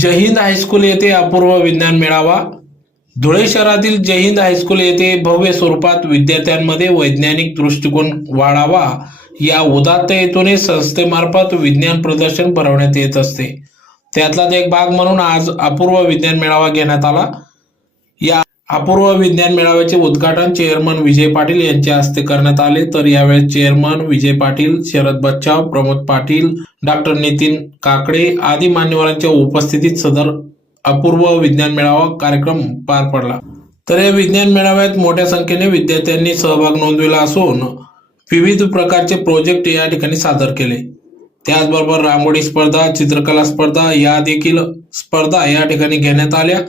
जहिंद high school येथे अपूर्व विज्ञान मेळावा. धुळे शहरातील जहिंद हायस्कूल येथे भव्य स्वरूपात विद्यार्थ्यांमध्ये वैज्ञानिक दृष्टिकोन वाढावा. या उदात्त हेतूने संस्थेमार्फत विज्ञान प्रदर्शन भरवण्यात येत असते. त्यातलाच एक भाग म्हणून आज अपूर्व विज्ञान मेळावा घेण्यात आला. अपूर्व विज्ञान मेळाव्याचे उद्घाटन चेअरमन विजय पाटील यांच्या हस्ते करण्यात आले. तर यावेळी चेअरमन विजय पाटील शरद बच्चाव प्रमोद पाटील डॉक्टर नितीन काकडे आदी मान्यवरांच्या उपस्थितीत सदर अपूर्व विज्ञान मेळावा कार्यक्रम पार पडला. तर या विज्ञान मेळाव्यात मोठ्या संख्येने विद्यार्थ्यांनी सहभाग नोंदविला असून विविध प्रकारचे प्रोजेक्ट या ठिकाणी सादर केले. त्याचबरोबर रांगोळी स्पर्धा चित्रकला स्पर्धा या देखील स्पर्धा या ठिकाणी घेण्यात आल्या.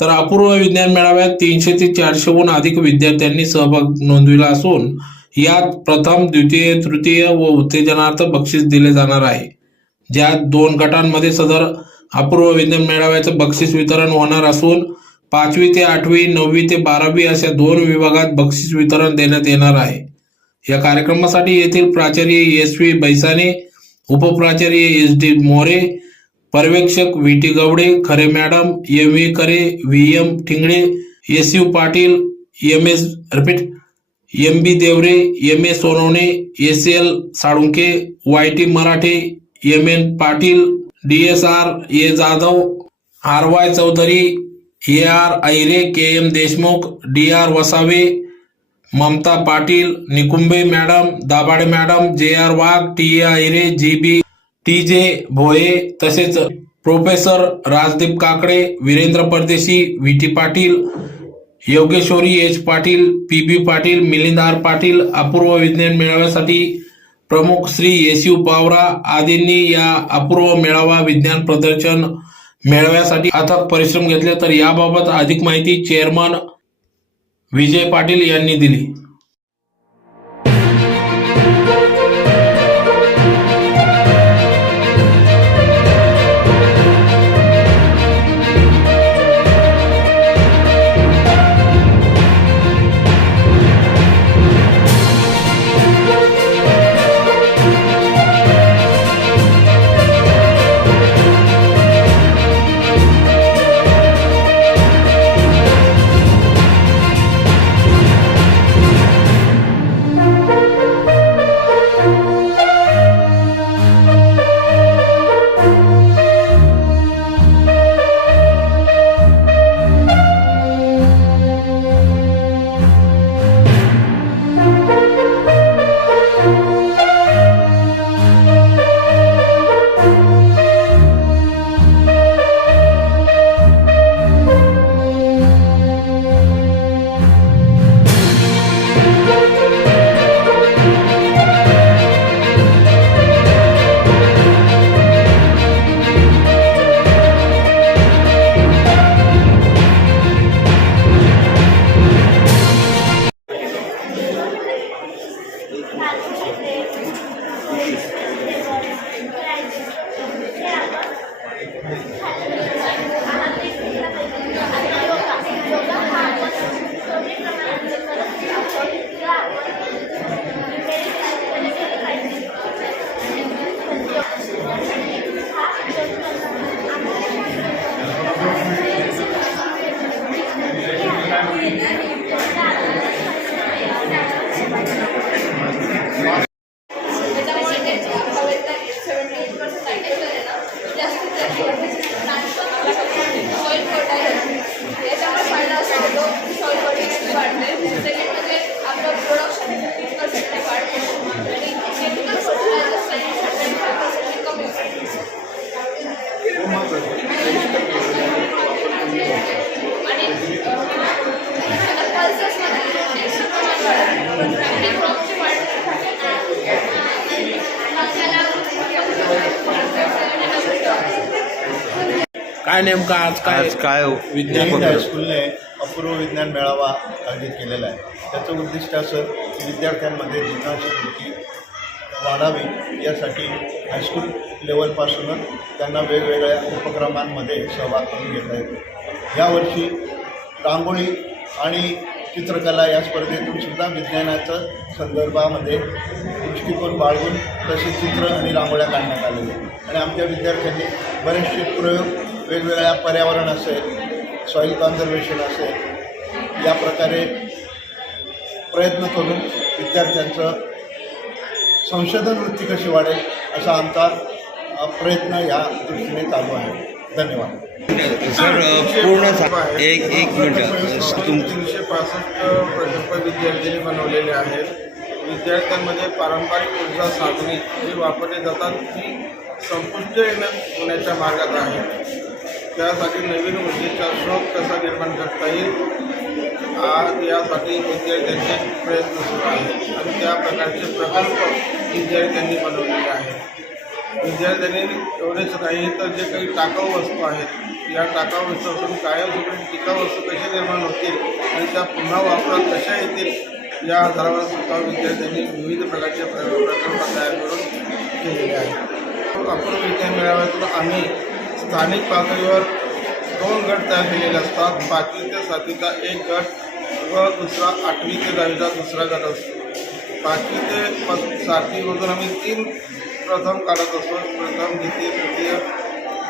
तर अपूर्व विज्ञान मेळाव्यात तीनशे ते चारशेहून अधिक विद्यार्थ्यांनी सहभाग नोंदविला असून यात प्रथम द्वितीय तृतीय व उत्तेजनार्थ बक्षीस दिले जाणार आहे. ज्यात दोन गटांमध्ये सदर अपूर्व विज्ञान मेळाव्याचं बक्षीस वितरण होणार असून पाचवी ते आठवी नववी ते बारावी अशा दोन विभागात बक्षीस वितरण देण्यात येणार आहे. या कार्यक्रमासाठी येथील प्राचार्य एस व्ही बैसाने उपप्राचार्य एस डी मोरे पर्यवेक्षक V T Gawade Khare madam M V Kare V M Thingle S U Patil M S repeat M B Deore M A Sonawane S L Salunke Y T Marathe M N Patil D S R A Jadhav R Y Chaudhari A R Aire K M Deshmukh D R Vasave Mamata Patil Nikumbe madam Dabhade madam J R Wagh T A array G B T J Bhoye तसेच professor Rajdeep Kakade Virendra Pardeshi V T Patil Yogeshwari H Patil P B Patil Milind R Patil अपूर्व विज्ञान मेळाव्यासाठी प्रमुख श्री येशू पावरा आदींनी या अपूर्व मेळावा विज्ञान प्रदर्शन मेळाव्यासाठी अथक परिश्रम घेतले. तर याबाबत अधिक माहिती चेअरमन विजय पाटील यांनी दिली. काय नेमकं आज काय आज काय विज्ञान हायस्कूलने अपूर्व विज्ञान मेळावा आयोजित केलेला आहे. त्याचं उद्दिष्ट असं की विद्यार्थ्यांमध्ये जीवनाची वृत्ती वाढावी यासाठी हायस्कूल लेवलपासूनच त्यांना वेगवेगळ्या उपक्रमांमध्ये सहभाग करून घेता येतो. यावर्षी रांगोळी आणि चित्रकला या स्पर्धेतून सुद्धा विज्ञानाचं संदर्भामध्ये दृष्टिकोन बाळगून तसे चित्र आणि रांगोळ्या काढण्यात आलेले आणि आमच्या विद्यार्थ्यांनी बरेचसे प्रयोग वेगवेगळ्या पर्यावरण असेल सॉईल कॉन्झर्वेशन असेल या प्रकारे प्रयत्न करून विद्यार्थ्यांचं संशोधन वृत्ती कशी वाढेल असा आमचा प्रयत्न या दृष्टीने चालू आहे. धन्यवाद. सर पूर्ण एक एक मिनिट. तुम तीनशे पासष्ट प्रकल्प विद्यार्थ्यांनी बनवलेले आहेत. विद्यार्थ्यांमध्ये पारंपरिक ऊर्जा साधने जी वापरली जातात ती संपुष्ट येणं होण्याच्या मार्गात आहे. त्यासाठी नवीन ऊर्जेचा स्रोत कसा निर्माण करता येईल? आज यासाठी विद्यार्थ्यांचे प्रयत्न सुरू आहेत. आणि त्या प्रकारचे प्रकल्प विद्यार्थ्यांनी बनवलेले आहेत. विद्यार्थ्यांनी एवढेच नाही तर जे काही टाकाऊ वस्तू आहेत या टाकाऊ वस्तूपासून कायमस्वरूपी टिकाऊ वस्तू कशा निर्माण होतील आणि त्या पुन्हा वापरात कशा येतील या आधारावर सुद्धा विद्यार्थ्यांनी विविध प्रकारचे प्र- प्रकल्प तयार करून केलेले आहेत. आपण विज्ञान मेळाव्यातून आम्ही स्थानिक पातळीवर दोन गट तयार केलेले असतात. पाचवी ते सातवीचा एक गट व दुसरा आठवी ते दहावीचा दुसरा गट असतो. पाचवी ते सातवीमधून आम्ही तीन प्रथम काढत असतो. प्रथम द्वितीय तृतीय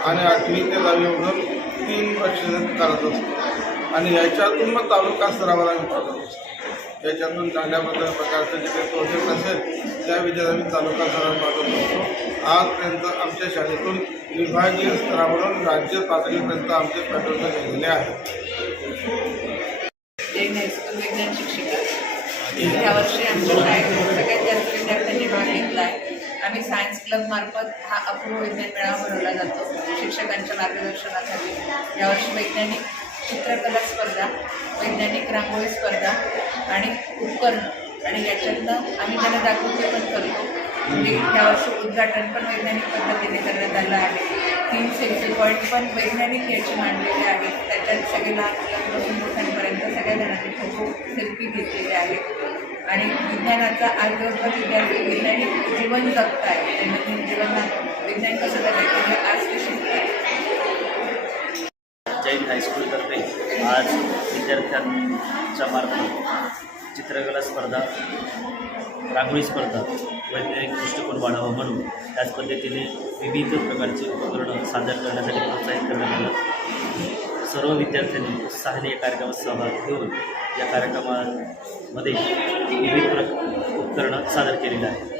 आणि आठवी ते दहावीमधून तीन बक्षिस काढत असतो. आणि याच्यातून मग तालुका स्तरावर आम्ही पाठवत असतो. याच्यातून चांगल्या प्रकारचं जे काही प्रोजेक्ट असेल त्या विद्यार्थ्यांनी आम्ही तालुका स्तरावर पाठवत असतो. आजपर्यंत आमच्या शाळेतून विभागीय स्तरावरून राज्य पातळीपर्यंत आमचे प्रकल्प गेलेले आहेत. विज्ञान शिक्षिका. यावर्षी आमच्या शाळेत सगळ्यात जास्त विद्यार्थ्यांनी भाग घेतला आहे आम्ही सायन्स क्लब मार्फत हा अपूर्व विज्ञान मेळावा भरवला जातो. शिक्षकांच्या मार्गदर्शनासाठी यावर्षी वैज्ञानिक चित्रकला स्पर्धा वैज्ञानिक रांगोळी स्पर्धा आणि उपकरणं आणि याच्यातनं आम्ही त्यांना दाखवते पण करतो यावर्षी उद्घाटन पण वैज्ञानिक पद्धतीने करण्यात आलं आहे. तीन सेल्फी पॉईंट पण वैज्ञानिक याचे मांडलेले आहेत त्याच्यात सगळे लहानपासून मोठ्यांपर्यंत सगळ्या जणांनी फोटो सेल्फी घेतलेले आहेत. आणि विज्ञानाचा आज दिवसभर विद्यार्थी वैज्ञानिक जीवन जगत आहे म्हणजे दैनंदिन जीवनात विज्ञान कसं जगायचं हे आज ते शिकतात जैन हायस्कूलतर्फे आज विद्यार्थ्यांच्या मार्फत चित्रकला स्पर्धा रांगोळी स्पर्धा वैज्ञानिक दृष्टिकोन वाढावा म्हणून त्याच पद्धतीने विविध प्रकारचे उपकरणं सादर करण्यासाठी प्रोत्साहित करण्यात आलं. सर्व विद्यार्थ्यांनी उत्साहाने या कार्यक्रमात सहभाग घेऊन या कार्यक्रमामध्ये विविध प्र उपकरणं सादर केलेली आहेत.